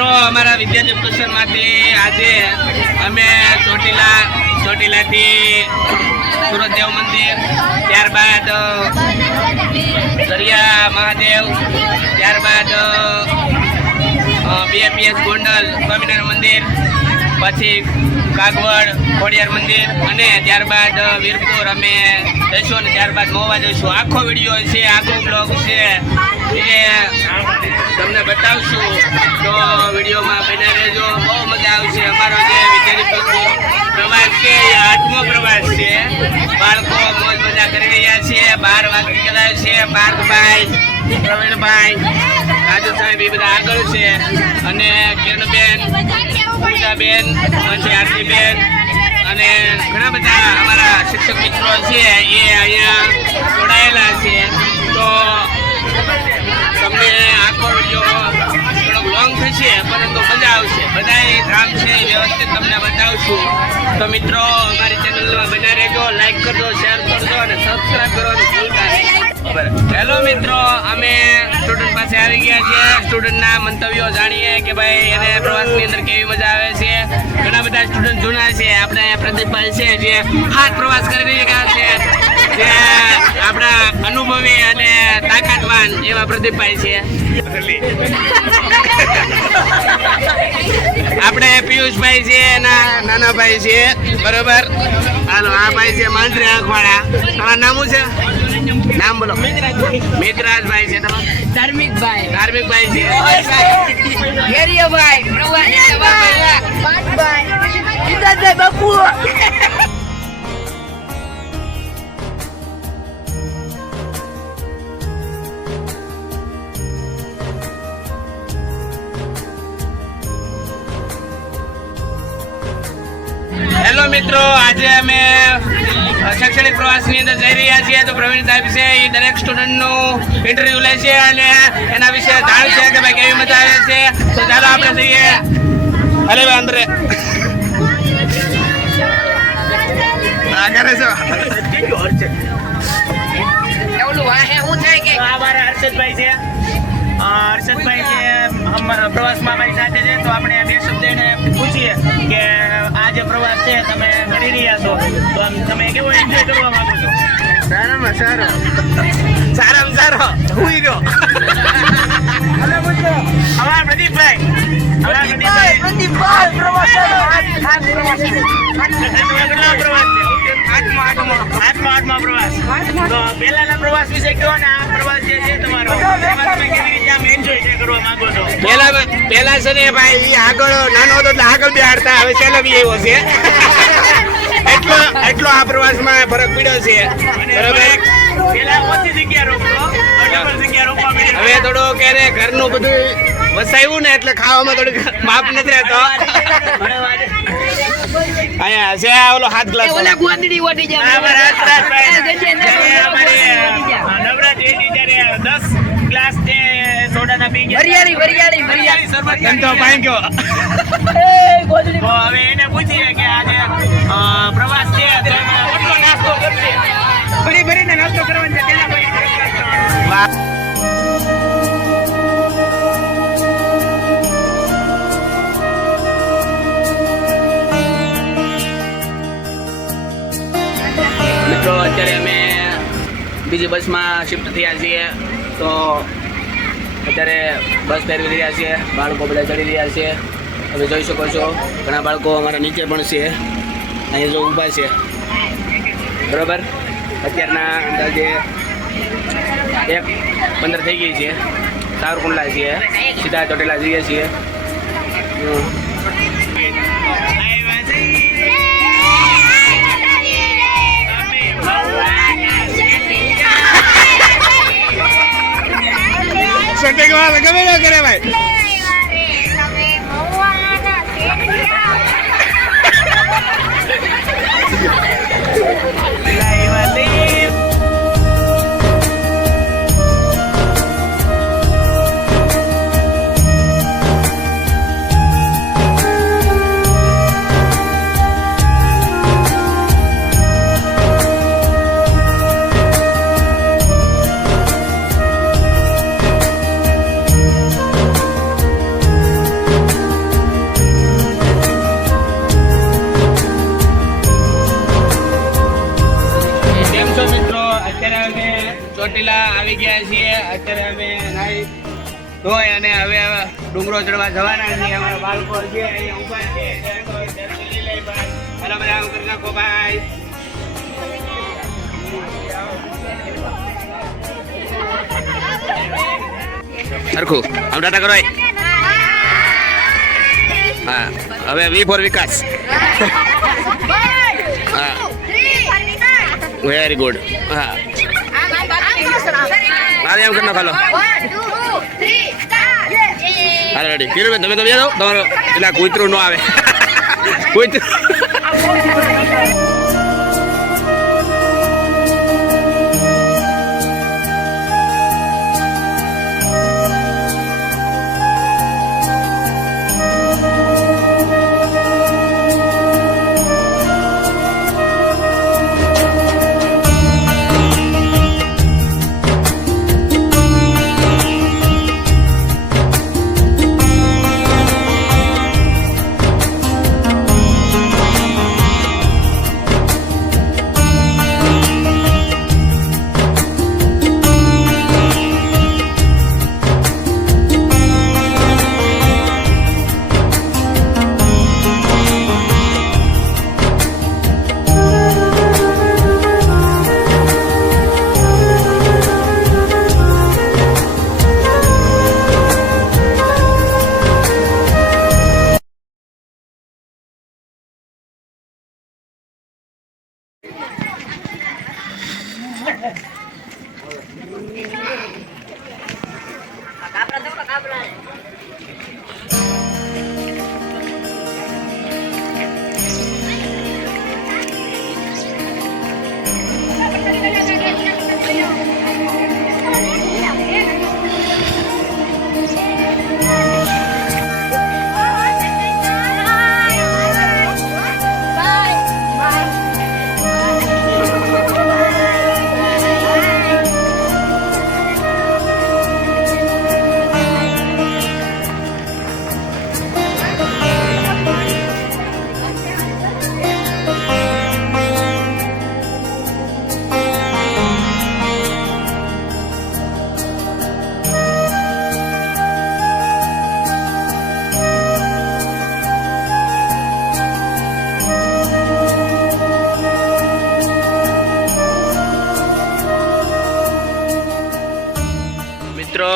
મિત્રો અમારા વિદ્યાર્થી પ્રદર્શનમાંથી આજે અમે ચોટીલાથી સુરતદેવ મંદિર, ત્યારબાદ દરિયા મહાદેવ, ત્યારબાદ BAPS ગોંડલ સ્વામિનારાયણ મંદિર, પછી કાગવડ ખોડિયાર મંદિર અને ત્યારબાદ વીરપુર અમે જઈશું અને ત્યારબાદ મહુવા જઈશું. આખો વિડીયો છે, આખો બ્લોગ છે એ તમને બતાવશું, તો વિડીયોમાં બન્યા રહેજો. બહુ મજા આવશે. અમારો જે વિદ્યાર્થી પ્રવાસ છે એ 8મો પ્રવાસ છે. બાળકો મોજ મજા કરી રહ્યા છે. 12 વાગી ગયા છે. પાર્થભાઈ, પ્રવીણભાઈ, રાજુ સાહેબ એ બધા આગળ છે અને કિરણબેન, પૂજાબેન, પછી આરતીબેન અને ઘણા બધા અમારા શિક્ષક મિત્રો છે એ અહીંયા જોડાયેલા છે. તો તમને આખો વિડીયો થોડોક લોંગ થશે પરંતુ મજા આવશે. બધાય કામ છે વ્યવસ્થિત તમને બતાવશું. તો મિત્રો અમારી ચેનલમાં બન્યા રહેજો, લાઈક કરજો, શેર કરજો અને સબસ્ક્રાઈબ કરવાનું ભૂલતા નહીં. હેલો મિત્રો, અમે સ્ટુડન્ટ પાસે આવી ગયા છીએ. સ્ટુડન્ટના મંતવ્યો જાણીએ કે ભાઈ એને પ્રવાસની અંદર કેવી મજા આવે છે. ઘણા બધા સ્ટુડન્ટ જૂના છે. આપણે પ્રદીપભાઈ છે જે ખાસ પ્રવાસ કરી રહ્યા છે, જે આપણા અનુભવી અને તાકાતવાન એવા પ્રદીપભાઈ છે. આપણે પિયુષભાઈ છે, એના નાના ભાઈ છે, બરોબર. હાલો, આ ભાઈ છે માંડરી આંખવાળા. તમારું નામ શું છે? નામ બોલો. મિત્રાજભાઈ છે. ધાર્મિકભાઈ છે. બાપુ. હેલો મિત્રો, આજે અમે શૈક્ષણિક પ્રવાસની અંદર જઈ રહ્યા છીએ. તો પ્રવીણ સાહેબ છે એ દરેક સ્ટુડન્ટનું ઇન્ટરવ્યુ લે છે અને એના વિશે જાણશે કે ભાઈ કેવી મજા આવે છે. તો ચાલો આપણે જઈએ. અરે ભાઈ અંદર હર્ષદભાઈ છે. હર્ષદભાઈ છે પ્રવાસમાં અમારી સાથે છે. તો આપણે બે શબ્દ એને પૂછીએ કે આ જે પ્રવાસ છે તમે કરી રહ્યા છો, તો તમે કેવો એન્જોય કરવા માંગો છો? સારામાં સારો હુઈ ગયો. અમારા પ્રદીપભાઈ આઠમા પ્રવાસ. તો પહેલાના પ્રવાસ વિશે કહો ને. આ પ્રવાસ જે છે તમારો, કેવી રીતે આમ એન્જોય કરવા માંગો છો? પહેલા છે ને ભાઈ આગળ નાનો હતો એટલે આગળ બેહાડતા, હવે ચલાવી આવ્યો છે એટલો આ પ્રવાસમાં ફરક પડ્યો છે. બરાબર. પહેલા ઓછી જગ્યા રોકતો, હવે થોડું કે ઘરનું બધું વસાવ્યું ને એટલે ખાવામાં થોડુંક માપ નથી રહેતો. અહીંયા છે ઓલો હાથ ગ્લાસ નવરાત્રી જ્યારે 10 ગ્લાસ છે સોડાના પી ગયા. વરિયાળી સરબત તો પાઈ ગયો. તો હવે એને પૂછીએ કે આજે પ્રવાસ છે કેટલો નાસ્તો કરશે. ભરીને નાસ્તો કરવાનો છે. પેલા મિત્રો અત્યારે અમે બીજી બસમાં શિફ્ટ થયા છીએ. તો અત્યારે બસ ફેરવી રહ્યા છીએ. બાળકો બધા ચડી રહ્યા છે. તમે જોઈ શકો છો ઘણા બાળકો અમારા નીચે પણ છે. અહીંયા જો ઊભા છે. બરાબર. અત્યારના અંદાજે 1:15 થઈ ગઈ છે. સાવરકુંડલા છીએ, સીધા ચોટીલા જઈએ છીએ. ગમે ના કરે ભાઈ. ચોટીલા આવી ગયા છીએ. અત્યારે અમે નાઈ ધોઈ અને હવે ડુંગરો ચડવા જવાના છીએ. અમારા બાળકો છે અહીંયા ઊભા છે. બધા આમ કરી નાખો ભાઈ. સરખું આમ ટાટા કરો. હા હવે વી ફોર વિકાસ. હા વેરી ગુડ. હા આરે એમ કરી નાખો. હાલો રેડી. કિરુબેન તમે તો બે જાઓ. તમારો પેલા કૂતરું ન આવે. કૂતરું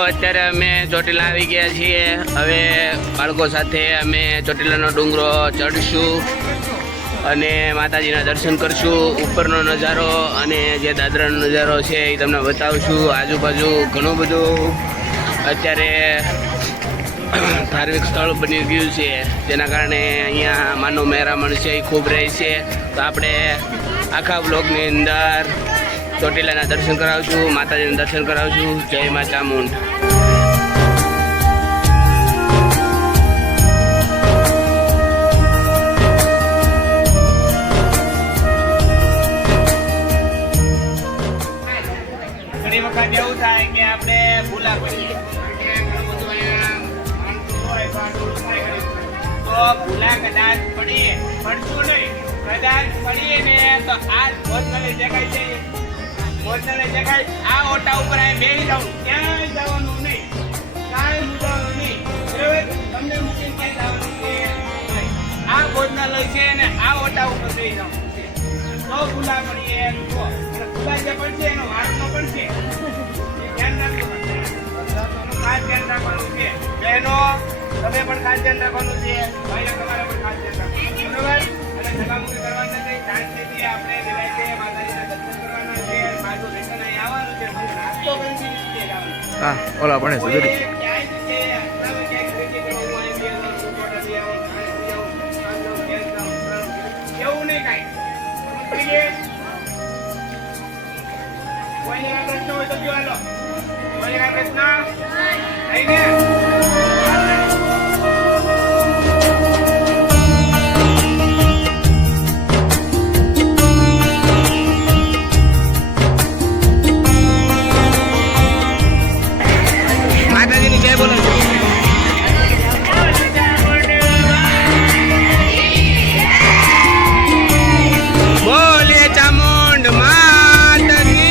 અત્યારે અમે ચોટીલા આવી ગયા છીએ. હવે બાળકો સાથે અમે ચોટીલાનો ડુંગરો ચડશું અને માતાજીના દર્શન કરશું. ઉપરનો નજારો અને જે દાદરાનો નજારો છે એ તમને બતાવશું. આજુબાજુ ઘણું બધું અત્યારે ધાર્મિક સ્થળ બની ગયું છે, જેના કારણે અહીંયા માનવ મહેરામણ છે એ ખૂબ રહે છે. તો આપણે આખા બ્લોગની અંદર ચોટીલાના દર્શન કરાવશું, માતાજીના દર્શન કરાવશું. જય મા ચામુંડ. ઘણી વખત એવું થાય કે આપણે ભૂલા પડીએ, તો ભૂલા કદાચ પડશું નહીં. કદાચ પડીએ ને તો આ ભોજનાલય દેખાય છે, ભોજનાલય દેખાય. આ ઓટા ઉપર આ બેસી જવું, ક્યાંય જવાનું નહીં, કાંઈ મૂકવાનું નહીં. બરાબર? તમને મૂકીને ક્યાંય જવાનું છે. આ ભોજનાલય છે ને આ ઓટા ઉપર બેસી જવાનું છે. તો ભૂલા પડીએ તો ભૂલા જે પડશે એનો વારનો પડશે. ધ્યાન રાખવું, ખાસ ધ્યાન રાખવાનું છે. બહેનો તમે પણ ખાસ ધ્યાન રાખવાનું છે, ભાઈઓ તમારે પણ ખાસ ધ્યાન રાખવાનું. બરાબર? અને સલામતી કરવાના છે. શાંતિથી આપણે વિલાયતે માતાજીના દર્શન કરવાના છે. બાજુ રિટર્ન અહીં આવવાનું છે. નાસ્તો કરી જવાનું. હા ઓલા પણ છે જરૂર. એવું નહીં કાંઈ. કોઈને આ પ્રશ્ન હોય તો જો હાલો. કોઈને આ પ્રશ્ન નહીં ને? માતાજીની જય બોલો છો. બોલીએ ચામુંડ માતની.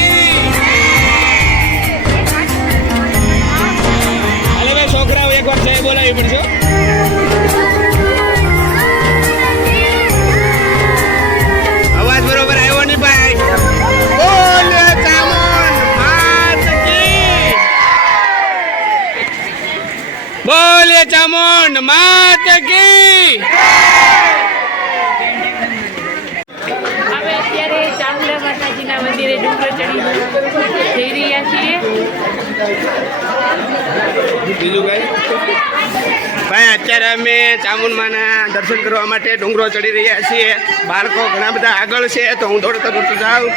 હનુમાન માત કી હવે અત્યારે ચામુંડા માતાજીના મંદિરે ડુંગર ચડી જઈ રહ્યા છીએ. બીજું કઈ ભાઈ અત્યારે અમે ચામુંડમાના દર્શન કરવા માટે ડુંગરો ચડી રહ્યા છીએ. બાળકો ઘણા બધા આગળ છે તો હું દોડતો દોડતો જાઉં.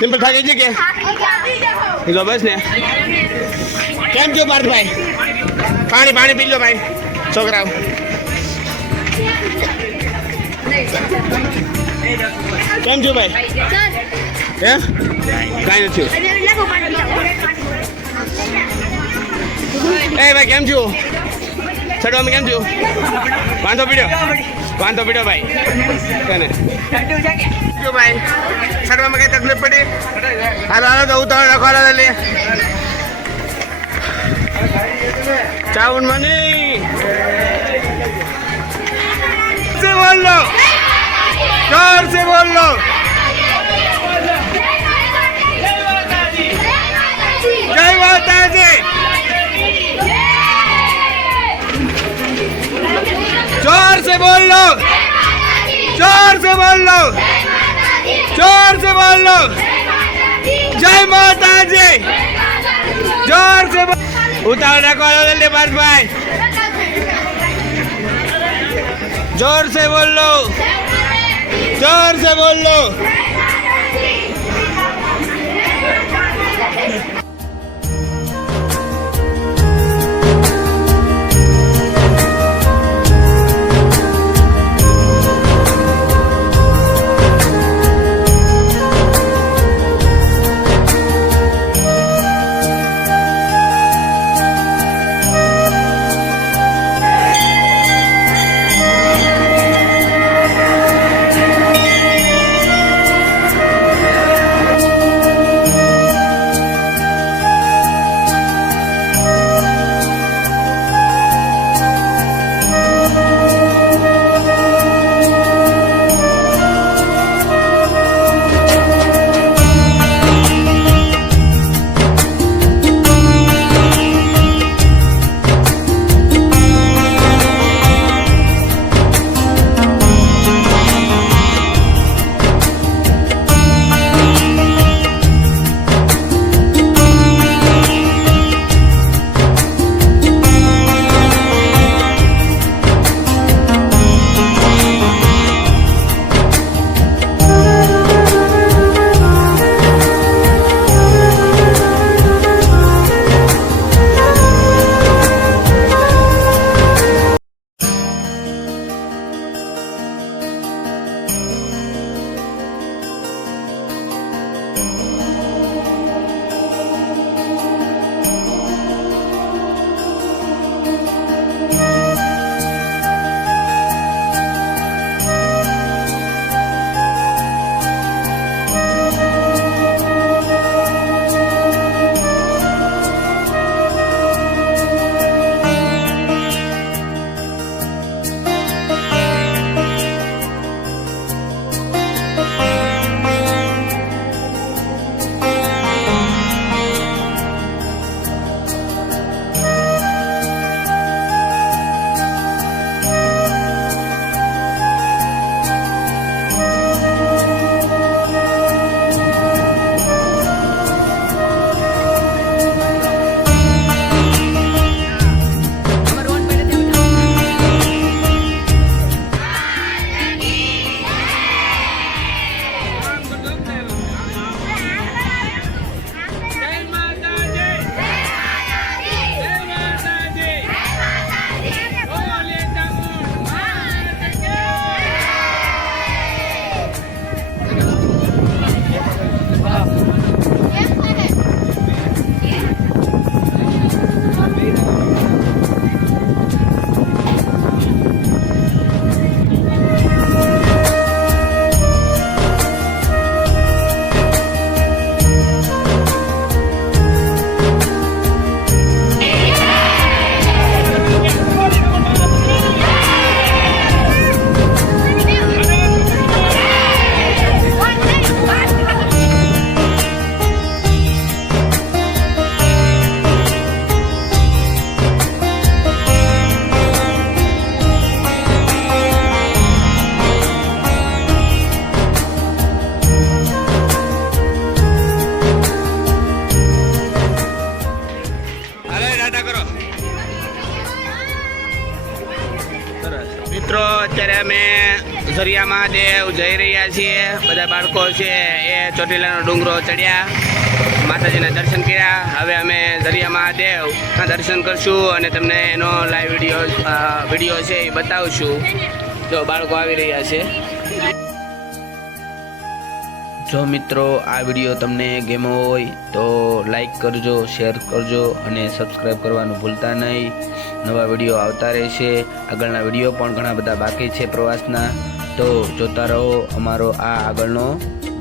સિમ્પલ થાકી છે કે પીલો બસ ને. કેમ છો પાર્થભાઈ? પાણી પાણી પી લો ભાઈ છોકરાઓ. કેમ છો ભાઈ? હે કાંઈ નથી. એ ભાઈ કેમ છો? ચડવામાં કેમ છો? વાંધો પીડ્યો ભાઈ. જો ભાઈ ચડવામાં કઈ તકલીફ પડી? હાલો હાલો તો ઉતાવળ રાખો. હાલો લે ચાવનમાં નહીં से बोल लो, जोर से बोल लो. जय माता दी. जोर से बोल लो, जोर से बोल लो, जोर से बोल लो. जय माता दी. जोर से उतावળ રાખો જલ્દી પાર્થભાઈ. जोर से बोल लो, जोर से बोल लो. અમે ઝરિયા મહાદેવ જઈ રહ્યા છીએ. બધા બાળકો છે એ ચોટીલાનો ડુંગરો ચડ્યા, માતાજીના દર્શન કર્યા. હવે અમે ઝરિયા મહાદેવના દર્શન કરશું અને તમને એનો લાઈવ વિડીયો છે એ બતાવશું. જો બાળકો આવી રહ્યા છે. જો મિત્રો આ વિડીયો તમને ગમ્યો હોય તો લાઈક કરજો, શેર કરજો અને સબસ્ક્રાઈબ કરવાનું ભૂલતા નહીં. નવા વિડીયો આવતા રહેશે. આગળના વિડીયો પણ ઘણા બધા બાકી છે પ્રવાસના, તો જોતા રહો અમારો આ આગળનો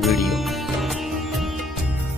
વિડીયો.